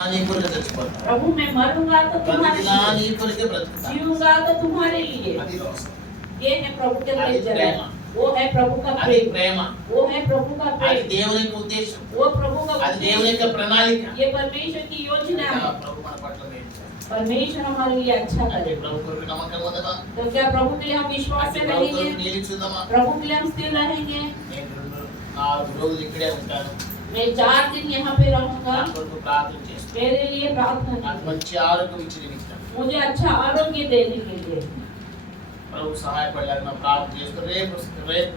प्रभु मैं मरूंगा तो तुम्हारे लिए, जीऊंगा तो तुम्हारे लिए। ये है प्रभु के प्रेम, वो है प्रभु का प्रेम, वो है प्रभु का प्रेम, దేవుని యొక్క ఉద్దేశం, वो प्रभु का అది దేవుని యొక్క ప్రణాళిక, ये परमेश्वर की योजना है। ప్రభు మన పట్ల परमेश्वर हमारे लिए अच्छा करे। ప్రభు కొరకు నమ్మకం ఉందా? तो क्या प्रभु के लिए हम विश्वास से रहेंगे? నిలిచుదామా? प्रभु के लिए हम स्थिर रहेंगे। నేను 4 రోజులు ఇక్కడే ఉంటాను, मैं 4 दिन यहाँ पे रहूंगा, నా కొరకు ప్రార్థన చేస్తాను, मेरे लिए प्रार्थना నాకు మంచి ఆరోగ్యం ఇచ్చి నిమిత్తం मुझे अच्छा आरोग्य देने के लिए ప్రభు సహాయపడలేక ప్రార్థన చేస్తూ రేపు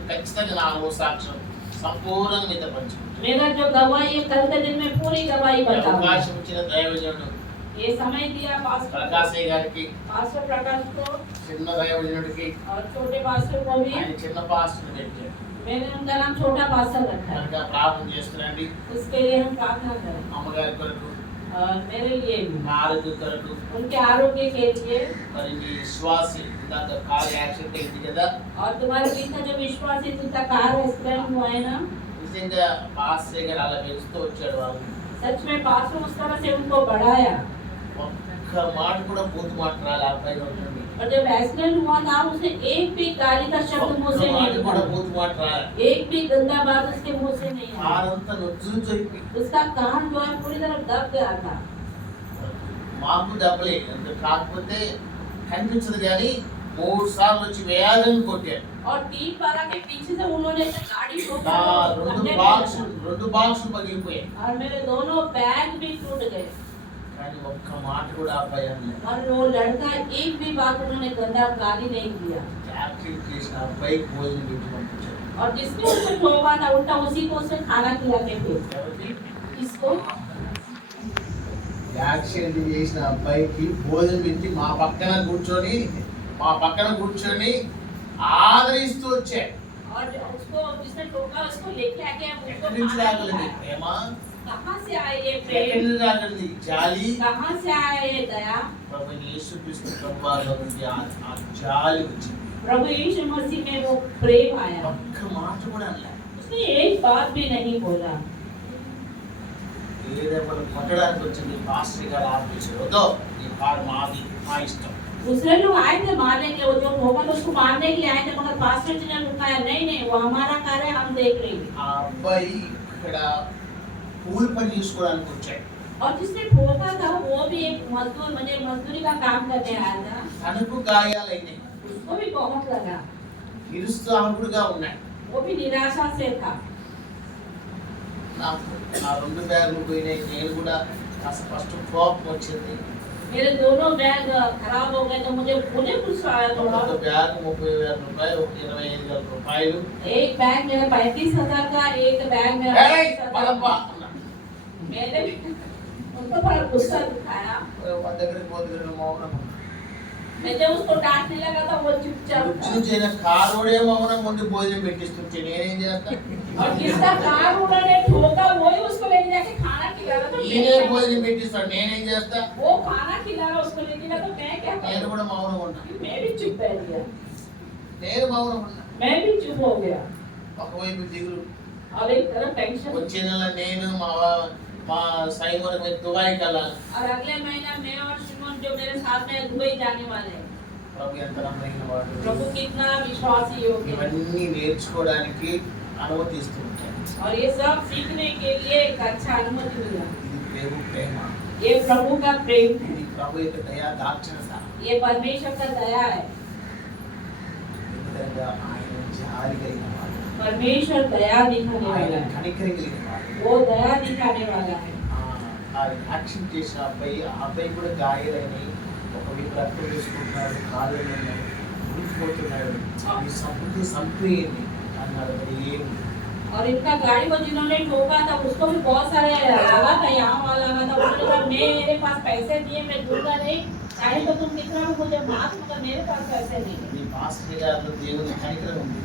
ఖచ్చితంగా నా అనుభవ సాక్ష్యం సంపూర్ణంగా మీతో పంచుకుంటాను। मेरा जो गवाही है कल के दिन में पूरी गवाही बताऊंगा। అవకాశం ఇచ్చిన దైవజనుడు ये समय दिया पास्टर ప్రకాశయ్య గారికి, पास्टर प्रकाश को చిన్న దైవజనుడికి, और छोटे पास्टर को भी, ఆయన చిన్న పాస్టర్ పెట్టారు मैंने उनका नाम छोटा पास्टर रखा है। కనుక ప్రార్థన చేస్తున్నాండి। उसके लिए हम प्रार्थना करें, అమ్మగారి కొరకు, और मेरे लिए भी, నా ఆరోగ్యం కొరకు, उनके आरोग्य के लिए, మరి నీ విశ్వాసి ఇందాక కార్ యాక్సిడెంట్ అయింది కదా, और तुम्हारे बीच का जो विश्वासी जिनका कार एक्सीडेंट हुआ है ना, నిజంగా పాస్టర్ గారు అలా పెంచుతూ వచ్చాడు వాళ్ళు। सच में पास्टर उस तरह से उनको बढ़ाया, ఒక్క మాట కూడా బూతు మాట రాలే ఆ అబ్బాయి నుండి। और जब एक्सीडेंट हुआ था उसने एक भी गाली का शब्द मुंह से नहीं మాట కూడా निकाला, బూతు మాట రాలే। एक भी गंदा बात उसके मुंह से नहीं आया। కార్ అంతా నొచ్చుంచైపోయి उसका कान जो है पूरी तरह दब गया था। మాకు డబ్బులే అంత, కాకపోతే కనిపించదు కానీ 3 సార్లు వచ్చి వేయాలని కొట్టాడు। और 3 बार के पीछे से उन्होंने गाड़ी ठोका, రెండు బాక్సులు పగిలిపోయాయి, और मेरे दोनों बैग भी टूट गए। కానీ ఒక్క మాట కూడా ఆ అబ్బాయి అనలేదు। और वो लड़का एक भी बात उन्होंने गंदा गाली नहीं किया। యాక్సిడెంట్ చేసిన అబ్బాయికి భోజనం పెట్టి పంపించాడు। और जिसने उसे ठोका था उल्टा उसी को उसने खाना खिला के भेजा। ఎవరికి? किसको? యాక్సిడెంట్ చేసిన అబ్బాయికి భోజనం పెట్టి మా పక్కన కూర్చొని ఆదరిస్తూ వచ్చాడు। और उसको जिसने ठोका उसको लेके आके हम ఎక్కడి उसको నుంచి खाना రాగలింది खिलाया। ప్రేమ? कहाँ से आए ये ఎక్కడి प्रेम? నుంచి రాగలింది జాలి? कहाँ से आया ये दया? ప్రభు యేసుక్రీస్తు ప్రభువాలో నుండి ఆ జాలి వచ్చింది। प्रभु यीशु मसीह में वो प्रेम आया। ఒక్క మాట కూడా అనలే। उसने एक बात भी नहीं बोला। ఏదేమో కొట్టడానికి వచ్చింది పాస్టర్ గారు ఆఫీసు, వద్దు ఈ కారు మాది, మా ఇష్టం। दूसरे लोग आए थे मारने के लिए, वो जो ठोका तो उसको मारने के लिए आए थे, मगर पास्टर जी ने रुकाया, नहीं नहीं वो हमारा कार्य है, हम देख लेंगे। ఆ అబ్బాయి ఇక్కడ కూలి పని చేసుకోవడానికి వచ్చాడు। और जिसने ठोका था वो भी एक मजदूर, मुझे मजदूरी का काम करने आया था, తనకు గాయాలైనాయి, उसको भी बहुत लगा, నిరుత్సాహకుడుగా ఉన్నాడు। वो भी निराशा से था। నా 2 బ్యాగులు పోయినాయి, నేను కూడా ఫస్ట్ కోపం వచ్చింది। मेरे दोनों बैग खराब हो गए तो मुझे गुस्सा आया थोड़ा। ఒక బ్యాగ్ 30,000 రూపాయలు, ఒక 25,000 రూపాయలు। एक बैग मेरा 35,000 का, एक बैग मेरा 25,000 का। मैंने उनको बड़ा गुस्सा दिखाया। మన దగ్గరికి పోతే మౌనం, मैं जब उसको डांटने लगा था वो चुपचाप था। చిన్న కారోడే మౌనం ఉండి భోజనం పెట్టిస్తుంటే నేనేం చేస్తా? और जिसका कार उन्होंने ठोका वही उसको लेके जाके खाना खिला रहा था। ఈయనే భోజనం పెట్టిస్తాడు, నేనేం చేస్తా? वो खाना खिला रहा उसको लेके गया तो मैं क्या నేను करूं? కూడా మౌనం ఉన్నా, मैं भी चुप बैठ गया, నేను మౌనం ఉన్నా। मैं भी चुप हो गया। ఒకవైపు దిగులు, और एक तरफ टेंशन। వచ్చే నెల నేను మా సైమర్ మీద దుబాయ్కి వెళ్ళాలి। और अगले महीना मैं और सुमन जो मेरे साथ में दुबई जाने वाले हैं। ప్రభు ఎంత నమ్మకమైన వాడు, प्रभु कितना विश्वासी योग्य है। ఇవన్నీ నేర్చుకోవడానికి అనుమతిస్తూ ఉంటాడు। और ये सब सीखने के लिए एक अच्छा अनुमति मिला। ఇది ప్రేమ, ये प्रभु का प्रेम है, ఇది ప్రభు యొక్క దయా దాక్షిణ్యత। ये परमेश्वर का दया है। ఎందుకంటే ఆయన జాలి కలిగిన వాడు, परमेश्वर दया दिखाने ఆయన वाला है, కనికరం కలిగిన వాడు। वो दया दिखाने वाला है। ఆ యాక్షన్ చేసిన అబ్బాయి కూడా గాయాలైనాయి, ఒకవైపు రక్తం వేసుకుంటున్నాడు, కాళ్ళు ఉడికిపోతున్నాడు, ఈ సంపృతి సంపేయండి అన్నాడు। మరి ఏమి? और इनका गाड़ी को जिन्होंने ठोका था उसको भी बहुत सारे लगा था, यहाँ वाला लगा था। उन्होंने कहा मेरे पास पैसे दिए, मैं दूंगा नहीं, चाहे तो तुम कितना भी मुझे माफ, मगर मेरे पास पैसे नहीं है। ఈ పాస్టర్ గారిలో దేవుని కనికరం ఉంది।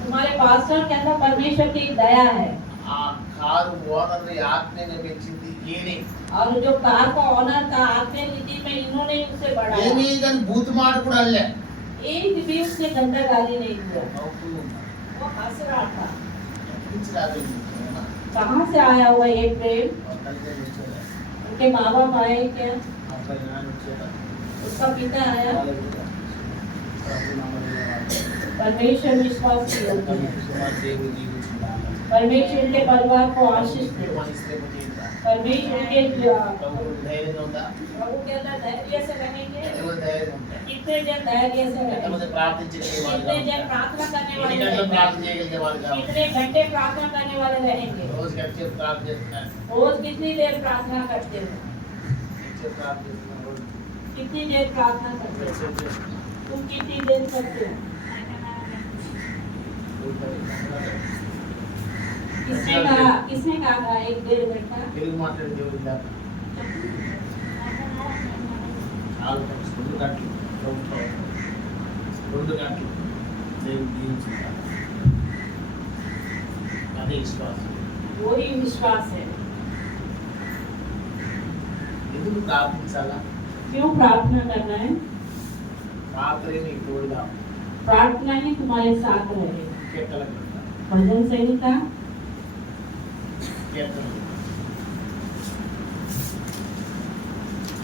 तुम्हारे पास्टर के अंदर परमेश्वर की दया है। ఆ కారు ఓనర్ ఆత్మీయంగా పెంచింది ఈయనే। और जो कार का ऑनर था आत्मीय नीति में इन्होंने उसे बढ़ाया। ఏమీ కానీ బూతు మాట కూడా అనలే, एक भी उसने गंदा गाली नहीं दिया, నవ్వుతూ ఉన్నాడు। वो हंस रहा था। ఎక్కడి నుంచి రాగలిగింది ప్రేమ? कहाँ से आया हुआ ये प्रेम? వాళ్ళ తల్లిదండ్రులు చూడాలి, उसके माँ बाप आए क्या? అబ్బాయి నాన్న వచ్చారా उसका पिता आया? వాళ్ళు కూడా ప్రభు నామములో परमेश्वर विश्वास किया। కుమార్ దేవుడు దీవించుగాక परमेश्वर के परिवार को आशीष दे। परमेश्वर के ప్రభు ధైర్యంగా ఉందా प्रभु के अंदर धैर्य से रहेंगे। ఎవరు ధైర్యం ఉంటారు कितने जन धैर्य से रहेंगे? ఎంతమంది ప్రార్థించే వాళ్ళు कितने जन प्रार्थना करने वाले ఎన్ని గంటలు रहेंगे? ప్రార్థన చేయగలిగే వాళ్ళు కావాలి कितने घंटे प्रार्थना करने वाले रहेंगे? రోజు గంటసేపు ప్రార్థన చేస్తున్నారు रोज कितनी देर प्रार्थना करते हो? గంటసేపు ప్రార్థన చేస్తున్నారు రోజు कितनी देर प्रार्थना करते हो? గంటసేపు చేస్తున్నారు तुम कितनी देर करते हो? किसने कहा 1-1.5 घंटा? తెలుగు మాట్లాడే దేవుడు దాకా 2 గంటలు ప్రభుత్వం 2 గంటలు దేవుడు దీవించుగాక అదే విశ్వాసం वही विश्वास है। ఎందుకు ప్రార్థించాలా क्यों प्रार्थना करना है? రాత్రి నీకు తోడుగా प्रार्थना ही तुम्हारे साथ रहे। కీర్తన भजन संहिता కీర్తన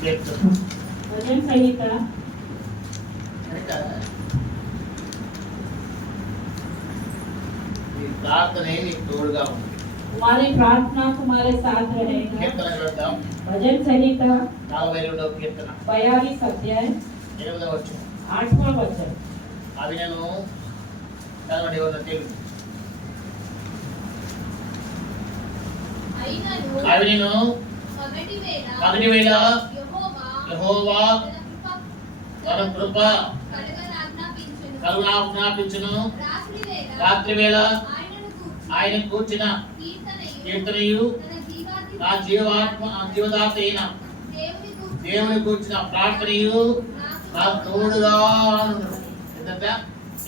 కీర్తన भजन संहिता కనుక నీ ప్రార్థనే నీకు తోడుగా ఉంది तुम्हारी प्रार्थना तुम्हारे साथ रहेगा। కీర్తన గ్రంథం भजन संहिता 42వ కీర్తన 42 अध्याय 8వ వచనం 8वां वचन। అవి నేను చదవండి ఎవరు తెలుగు అవి నేను పగటి వేళ యెహోవా తన కృప కరుణాజ్ఞాపించును రాత్రి వేళ ఆయన కూర్చిన కీర్తనయు నా జీవదాత అయిన దేవుని కూర్చిన ప్రార్థనయు నా తోడుగా ఉండును. ఏంటంట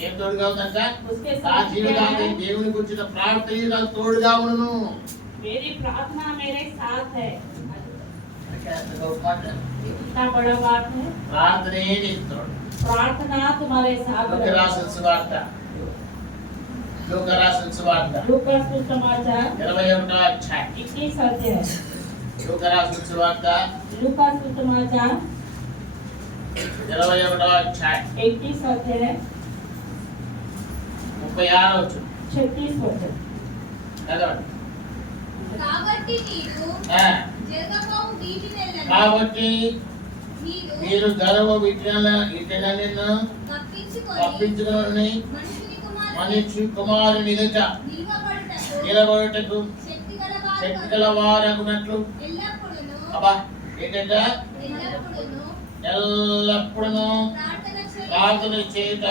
ఏం తోడుగా ఉందంట उसके నా साथ क्या జీవితాన్ని है? దేవుని కూర్చిన ప్రార్థనయు నాకు తోడుగా ఉండును. मेरी प्रार्थना मेरे साथ है। అంటే అంత గొప్ప మాట. कितना बड़ा बात है। ప్రార్థనే నీకు తోడు. प्रार्थना तुम्हारे साथ లోక రాసిన సువార్త లోక రాసిన సువార్త लूका सुसमाचार 21వ అధ్యాయం 21 अध्याय। లోక రాసిన సువార్త लूका सुसमाचार 21వ అధ్యాయం 21 अध्याय 36వ వచనం 36 वचन। చదవండి. కాబట్టి నీవు ఆ, జరగబోవు వీటినెల్లను కాబట్టి నీవు మీరు గర్వ విటనలను తప్పించుకొని తప్పించుకొని మనిషి కుమారుని ఎదుట నిలబడుటకు శక్తి గల వారగునట్లు ఎల్లప్పుడూను అబ్బా ఏంటంటే ఎల్లప్పుడూ ప్రార్థన చేయుట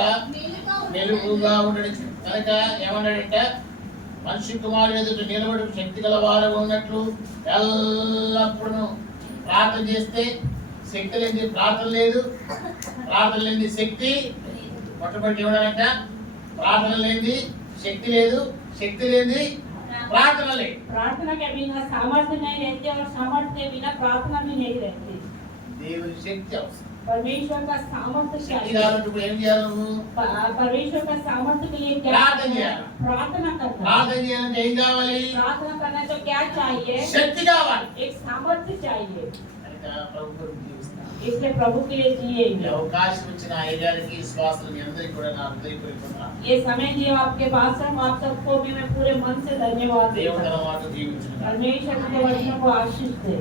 మెలుగుగా ఉండడం. కనుక ఏమన్నాడంటే మనిషి కుమారుని ఎదుట నిలబడి శక్తి గల వారు ఉన్నట్లు ఎల్లప్పుడూ ప్రార్థన చేస్తే శక్తి లేని ప్రార్థన లేదు, ప్రార్థన లేని శక్తి మొట్టమొదటి ఇవ్వడాలంట. ప్రార్థన లేని శక్తి లేదు, శక్తి లేని ప్రార్థన లేదు. प्रार्थना के बिना सामर्थ्य नहीं रहती और सामर्थ्य के बिना प्रार्थना भी नहीं रहती। దేవుని శక్తి అవసరం. परमेश्वर का सामर्थ्य శక్తి चाहिए। కావాలంటే ఇప్పుడు ఏం చేయాలి నువ్వు? परमेश्वर का सामर्थ्य के लिए क्या प्रार्थना करना है? किया। प्रार्थना करना है। ప్రార్థన చేయాలంటే ఏం కావాలి? प्रार्थना करना तो क्या चाहिए? శక్తి కావాలి. एक सामर्थ्य चाहिए। కనుక ప్రభు కొరకు జీవిస్తాను. इसलिए प्रभु के लिए ఈ जिएंगे। అవకాశం ఇచ్చిన అయ్యగారికి విశ్వాసులు మీ అందరికీ కూడా నా హృదయపూర్వకంగా ये समय दिया आपके पास है, आप सबको भी मैं पूरे मन से धन्यवाद देता దేవుడు తన हूं। మాట దీవించును. परमेश्वर के वचनों को आशीष दे।